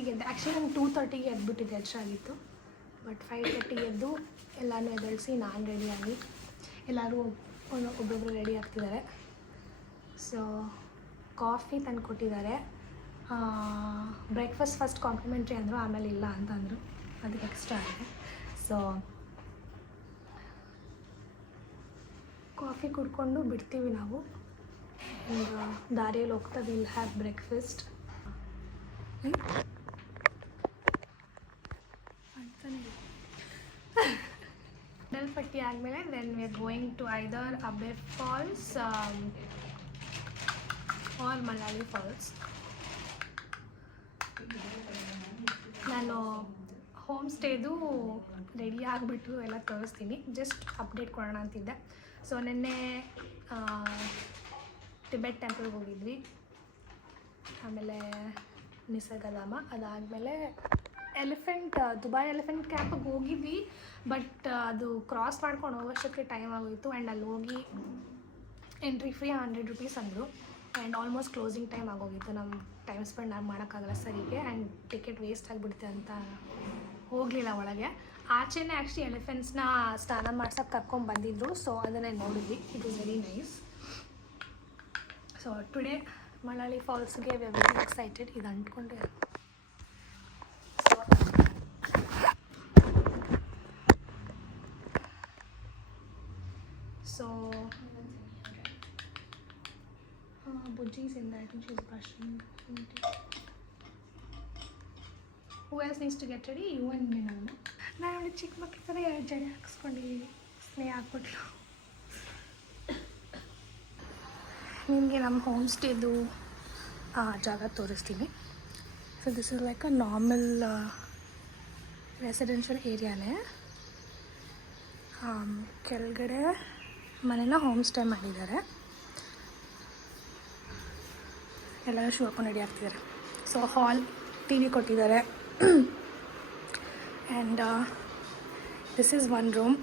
5:30ಗೆ ಎದ್ದೆ. ಆ್ಯಕ್ಚುಲಿ ನಾನು 2:30ಗೆ ಎದ್ಬಿಟ್ಟಿದ್ದೆ, ಎಚ್ಚರಾಗಿತ್ತು. ಬಟ್ 5:30ಗೆ ಎದ್ದು ಎಲ್ಲನೂ ಎದ್ದೇಳಿಸಿ ನಾನು ರೆಡಿಯಾಗಿ ಎಲ್ಲರೂ ಒಬ್ಬೊಬ್ಬರು ರೆಡಿ ಆಗ್ತಿದ್ದಾರೆ. ಸೊ ಕಾಫಿ ತಂದು ಕೊಟ್ಟಿದ್ದಾರೆ. ಬ್ರೇಕ್ಫಾಸ್ಟ್ ಫಸ್ಟ್ ಕಾಂಪ್ಲಿಮೆಂಟ್ರಿ ಅಂದರು, ಆಮೇಲೆ ಇಲ್ಲ ಅಂತ ಅಂದರು, ಅದಕ್ಕೆ ಎಕ್ಸ್ಟ್ರಾ ಆಗಿದೆ. ಸೊ ಕಾಫಿ ಕುಡ್ಕೊಂಡು ಬಿಡ್ತೀವಿ ನಾವು. ಈಗ ದಾರಿಯಲ್ಲಿ ಹೋಗ್ತಾ ವಿಲ್ ಹ್ಯಾವ್ ಬ್ರೇಕ್ಫಾಸ್ಟ್. ಪಟ್ಟಿ ಆದಮೇಲೆ then we are going to either Abbey falls or Malali falls. ನಾನು ಹೋಮ್ ಸ್ಟೇದು ರೆಡಿ ಆಗಿಬಿಟ್ಟು ಎಲ್ಲ ತೋರಿಸ್ತೀನಿ, ಜಸ್ಟ್ ಅಪ್ಡೇಟ್ ಕೊಡೋಣ ಅಂತಿದ್ದೆ. ಸೊ ನಿನ್ನೆ ಟಿಬೆಟ್ ಟೆಂಪಲ್ಗೆ ಹೋಗಿದ್ವಿ, ಆಮೇಲೆ ನಿಸರ್ಗಧಾಮ, ಅದಾದಮೇಲೆ ದುಬೈ ಎಲಿಫೆಂಟ್ ಕ್ಯಾಂಪಿಗೆ ಹೋಗಿದ್ವಿ. ಬಟ್ ಅದು ಕ್ರಾಸ್ ಮಾಡ್ಕೊಂಡು ಹೋಗೋಷ್ಟಕ್ಕೆ ಟೈಮ್ ಆಗೋಯಿತು. ಆ್ಯಂಡ್ ಅಲ್ಲಿ ಹೋಗಿ ಎಂಟ್ರಿ ಫ್ರೀ 100 ರೂಪೀಸ್ ಅಂದರು. ಆ್ಯಂಡ್ ಆಲ್ಮೋಸ್ಟ್ ಕ್ಲೋಸಿಂಗ್ ಟೈಮ್ ಆಗೋಗಿತ್ತು. ನಮ್ಮ ಟೈಮ್ ಸ್ಪೆಂಡ್ ಮಾಡೋಕ್ಕಾಗಲ್ಲ ಸರಿಗೆ, ಆ್ಯಂಡ್ ಟಿಕೆಟ್ ವೇಸ್ಟ್ ಆಗಿಬಿಡುತ್ತೆ ಅಂತ ಹೋಗಲಿಲ್ಲ ಒಳಗೆ. ಆಚೆನೇ ಆ್ಯಕ್ಚುಲಿ ಎಲಿಫೆಂಟ್ಸ್ನ ಸ್ನಾನ ಮಾಡ್ಸೋಕ್ಕೆ ಕರ್ಕೊಂಡು ಬಂದಿದ್ರು. ಸೊ ಅದನ್ನೇ ನೋಡಿದ್ವಿ, it is very nice. So today Malali ಫಾಲ್ಸ್ಗೆ ವಿ ಆರ್ ವೆರಿ ಎಕ್ಸೈಟೆಡ್. ಇದು ಅಂಟ್ಕೊಂಡೆ. So Bujji's in there. I think she's brushing. Who else needs to get ready? You and me. ನಾನು ಚಿಕ್ಕ ಮಕ್ಕಳ ಥರ 2 ಜಡೆ ಹಾಕಿಸ್ಕೊಂಡಿದ್ದೀನಿ. ಸ್ನೇಹ ಹಾಕ್ಬಿಟ್ಲು. ನಿಮಗೆ ನಮ್ಮ ಹೋಮ್ ಸ್ಟೇದು ಜಾಗ ತೋರಿಸ್ತೀನಿ. So this is like a normal residential ಏರಿಯಾನೇ. ಕೆಳಗಡೆ ಮನೇನ ಹೋಮ್ ಸ್ಟೇ ಮಾಡಿದ್ದಾರೆ. ಎಲ್ಲರೂ ಶೂ ಹಾಕೊಂಡು ರೆಡಿ ಆಗ್ತಿದ್ದಾರೆ. ಸೊ ಹಾಲ್ ಟಿ ವಿ ಕೊಟ್ಟಿದ್ದಾರೆ. And this is one room.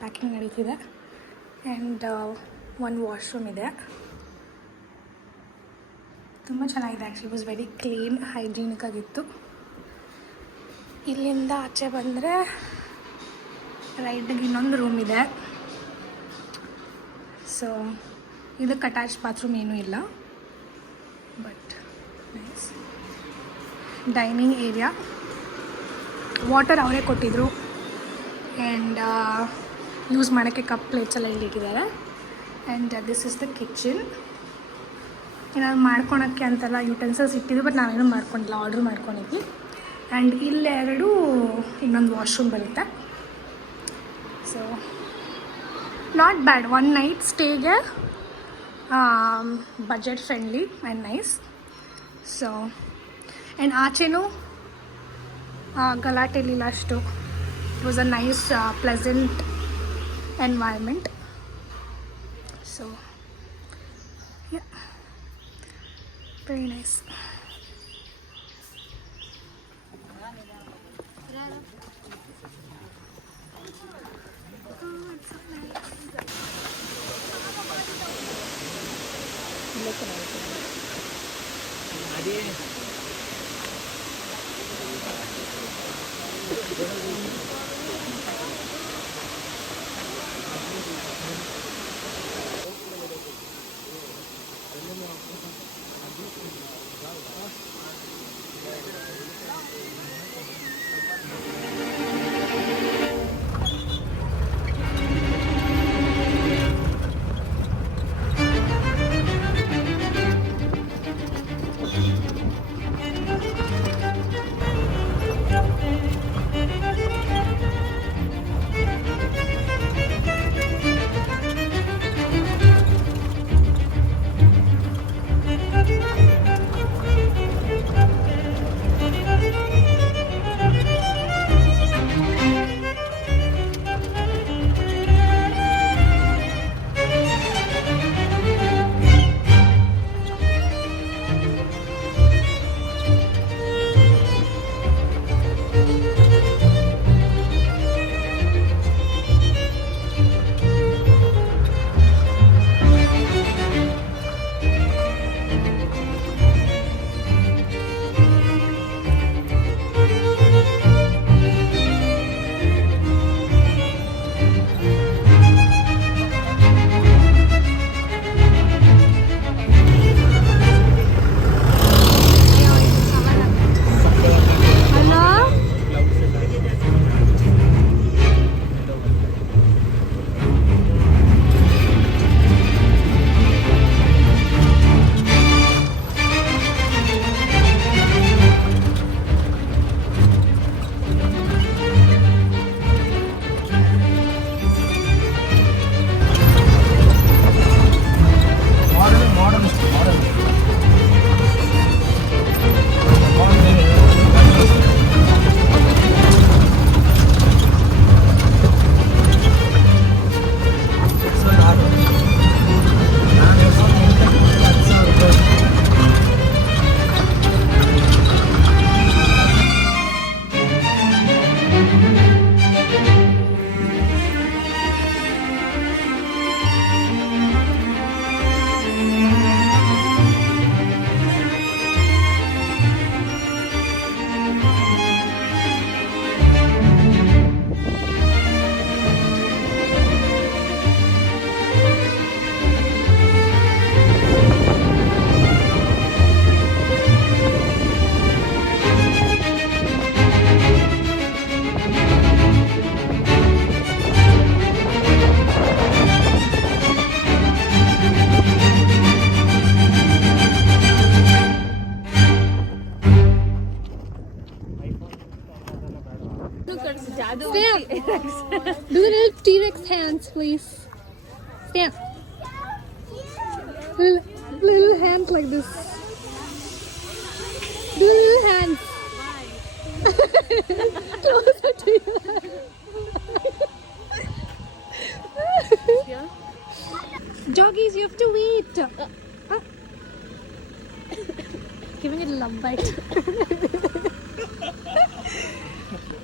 Packing ನಡೀತಿದೆ. ಆ್ಯಂಡ್ ಒಂದು ವಾಶ್ರೂಮ್ ಇದೆ. ತುಂಬ ಚೆನ್ನಾಗಿದೆ. Actually was very clean, hygienic ಆಗಿತ್ತು. ಇಲ್ಲಿಂದ ಆಚೆ ಬಂದರೆ ರೈಟಿಗೆ ಇನ್ನೊಂದು ರೂಮ್ ಇದೆ. ಸೊ ಇದಕ್ಕೆ ಅಟ್ಯಾಚ್ ಬಾತ್ರೂಮ್ ಏನೂ ಇಲ್ಲ, but nice. Dining area, water ಅವರೇ ಕೊಟ್ಟಿದ್ರು. ಆ್ಯಂಡ್ ಯೂಸ್ ಮಾಡೋಕ್ಕೆ ಕಪ್ ಪ್ಲೇಟ್ಸ್ ಎಲ್ಲ ಇಟ್ಟಿದ್ದಾರೆ. And this is the kitchen. ಏನಾದ್ರು ಮಾಡ್ಕೊಳಕ್ಕೆ ಅಂತೆಲ್ಲ ಯುಟೆನ್ಸಿಲ್ಸ್ ಇಟ್ಟಿದ್ರು, ಬಟ್ ನಾವೇನು ಮಾಡ್ಕೊಂಡಿಲ್ಲ, ಆರ್ಡ್ರ್ ಮಾಡ್ಕೊಂಡಿದ್ವಿ. ಆ್ಯಂಡ್ ಇಲ್ಲೆರಡು ಇನ್ನೊಂದು ವಾಶ್ರೂಮ್ ಬರುತ್ತೆ. So not bad. 1 ನೈಟ್ ಸ್ಟೇಗೆ budget friendly and nice. So and ಆಚೆನೂ ಗಲಾಟೆಲಿಲ್ಲ ಅಷ್ಟು. It was a nice pleasant environment. So yeah, very nice. Stamp. Do the little T-Rex hands, please. Stamp. Little hands like this. Do the little hands. Closer to you. Doggies, you have to wait. Giving it a love bite.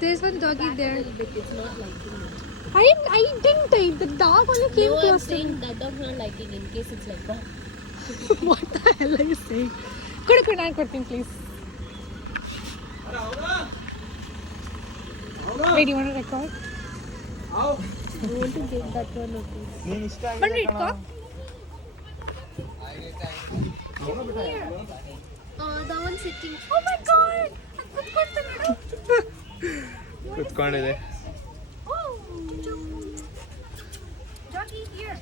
There's one doggy there. It's not liking it. I didn't. The dog only came No, I'm close to me. saying that dog's not liking in case it's like that. What the hell are you saying? Could I ಕೊಡ್ತೀನಿ please? Wait, you want to record? I want to get that one okay. Bandi itko. That one sitting. Oh my god! ಕುತ್ಕೊಂತ ನೋಡು. ಕುತ್ಕೊಂಡಿದೆ. Oh, doggy here.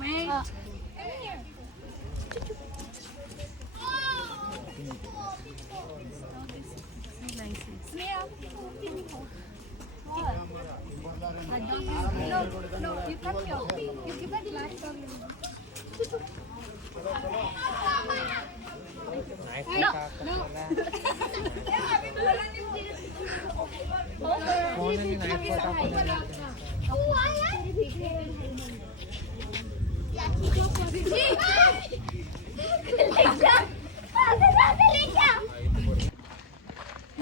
Wait. Come here. Meow. No, you come here. You give that last dog. No.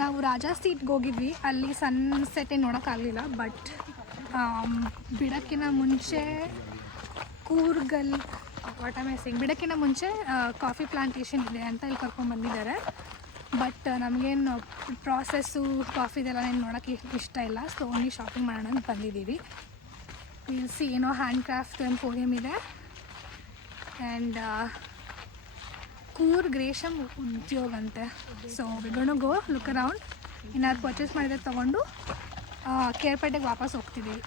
ನಾವು ರಾಜಾ ಸೀಟ್ಗೆ ಹೋಗಿದ್ವಿ. ಅಲ್ಲಿ sunset ಏನು ನೋಡೋಕ್ಕಾಗಲಿಲ್ಲ. But ಬಿಡೋಕ್ಕಿಂತ ಮುಂಚೆ ಕೂರ್ಗಲ್ ಬಿಡೋಕ್ಕಿಂತ ಮುಂಚೆ coffee plantation ಇದೆ ಅಂತ ಇಲ್ಲಿ ಕರ್ಕೊಂಡ್ಬಂದಿದ್ದಾರೆ. ಬಟ್ ನಮಗೇನು ಪ್ರಾಸೆಸ್ಸು ಕಾಫಿದೆಲ್ಲ ಏನು ನೋಡೋಕ್ಕೆ ಇಷ್ಟ ಇಲ್ಲ. ಸೊ ಓನ್ಲಿ ಶಾಪಿಂಗ್ ಮಾಡೋಣ ಅಂತ ಬಂದಿದ್ದೀವಿ. ಸಿ ಏನೋ ಹ್ಯಾಂಡ್ ಕ್ರಾಫ್ಟ್ ಎಂಪೋರಿಯಮ್ ಇದೆ. ಆ್ಯಂಡ್ ಕೂರ್ಗ್ ರೇಷಮ್ ಉದ್ಯೋಗ ಅಂತೆ. So we gonna go look around. ಏನಾದ್ರು ಪರ್ಚೇಸ್ ಮಾಡಿದ್ರೆ ತೊಗೊಂಡು ಕೇರ್ಪೇಟೆಗೆ ವಾಪಸ್ ಹೋಗ್ತಿದ್ದೀವಿ.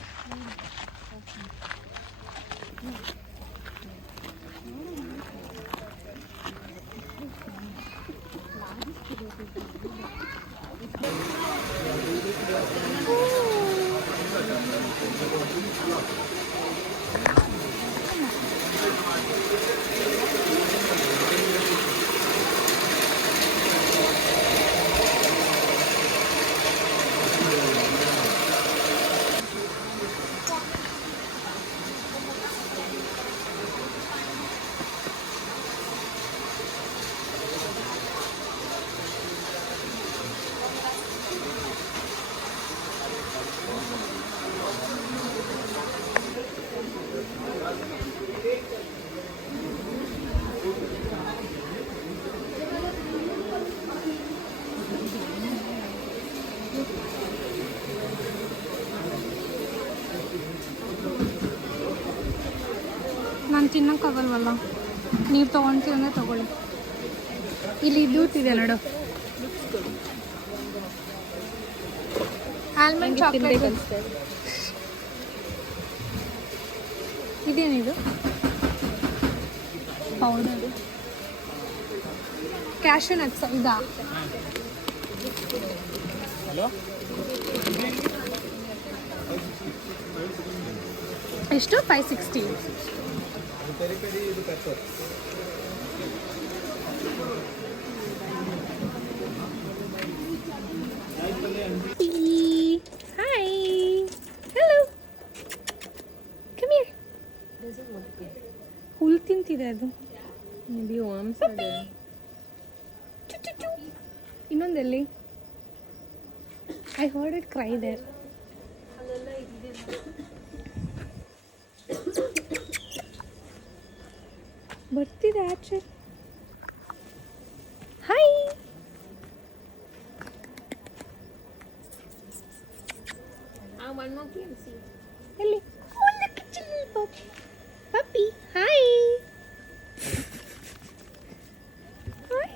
ನಾನು ತಿನ್ನೋಕ್ಕಾಗಲ್ವಲ್ಲ. ನೀವು ತೊಗೊಳ್ತೀವಿ ಅಂದರೆ ತೊಗೊಳ್ಳಿ. ಇಲ್ಲಿ ದೂತಿದೆ ನೋಡು. Almond chocolate. ಇದೇನಿದು? ಪೌಡರ್. ಕ್ಯಾಶ್ಯೂ ನಟ್ಸ್ ಇದಾ? ಎಷ್ಟು? 560. Hi. Hello. Come here. ಹುಲ್ ತಿಂತಿದೆ ಅದು. Maybe worms are there. ಇನ್ನೊಂದೆಲ್ಲಿ? I heard it cry there. ಬರ್ತಿದೆ ಆಚೆ. Hi. One more game, see. ಎಲ್ಲಿ? Oh, look at your little puppy. Hi. Hi.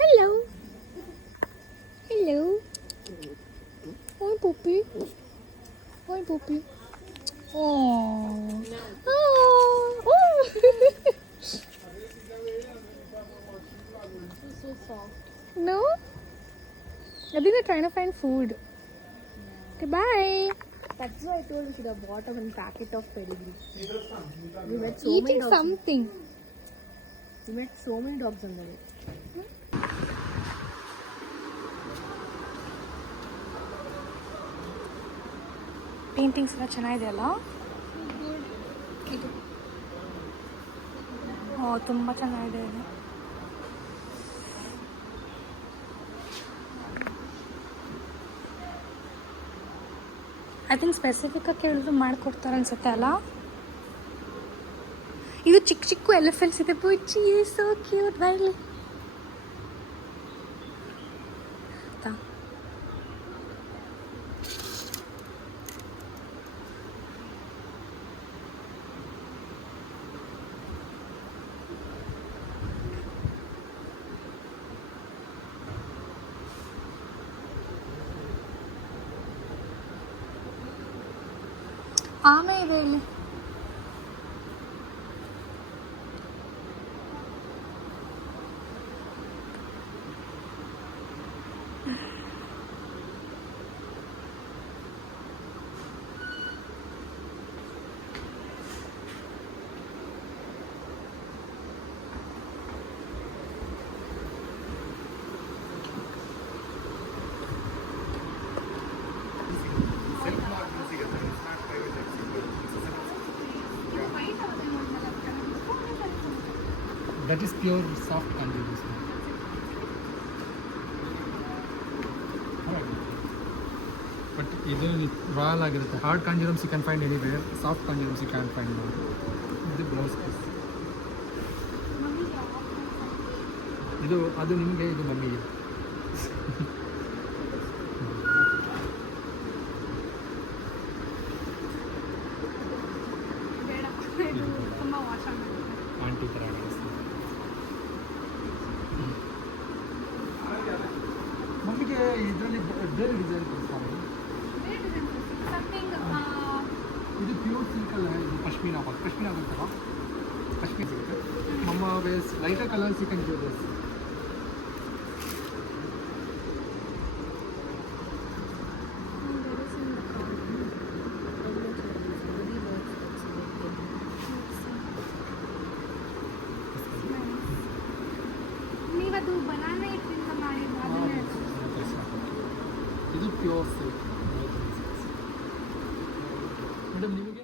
Hello. Hello. Hi, puppy. Hi, puppy. Oh. Oh. so soft. No? I think they're trying to find food. Okay, bye. That's why I told we should have bought one packet of pedigree. We met so many Eating dogs. something. We met so many dogs on the way. Paintings ಎಲ್ಲ ಚೆನ್ನಾಗಿದೆ ಅಲ್ಲ? ಓ ತುಂಬ ಚೆನ್ನಾಗಿದೆ ಇದು. I think ಸ್ಪೆಸಿಫಿಕ್ಕಾಗಿ ಕೇಳಿದ್ರು ಮಾಡಿಕೊಡ್ತಾರೆ ಅನ್ಸುತ್ತೆ ಅಲ್ಲ? ಇದು ಚಿಕ್ಕ ಚಿಕ್ಕ ಎಲಿಫೆಂಟ್ಸ್ ಇದೆ. ಪುಚ್ಚಿ ಸೋ ಕ್ಯೂಟ್. ಬರಲಿ ಆಮೆ ಇದೆ ಇಲ್ಲಿ. That is pure soft conjurum. But ಇದು ರಾಯಲ್ ಆಗಿರುತ್ತೆ. Hard Kanjivarams you can find anywhere. Soft Kanjivarams you can find no. ಇದು ಬ್ಲೌಸ್ ಪೀಸ್. ಇದು ಅದು ನಿಮಗೆ, ಇದು ಮಮ್ಮಿಗೆ. ತುಂಬ ವಾಶ ಮಾಡಿ ಆಂಟಿ ಥರ ಕಾಣಿಸ್ತಾರೆ. ಮಮ್ಮಿಗೆ ಇದರಲ್ಲಿ ಬೇರೆ ಡಿಸೈನ್ ಕೊಡ್ತಾರೆ. ಇದು ಪ್ಯೂರ್ ಸಿಲ್ಕಲ್ಲ, ಇದು ಪಶ್ಮೀನಾ ಬರ್ತಲ್ಲ. ಪಶ್ಮೀನ ಸಿಗುತ್ತೆ. Mumma ways lighter colours you can choose. ನೀವದು ಬನಾನಾ ಹಿಟ್ಟಿಂದ ಮಾಡಿದ್ದು ಅದನ್ನೇ ಇದು ಪ್ಯೂರ್ ಸಿಲ್ಕ್. ಮೇಡಮ್ ನಿಮಗೆ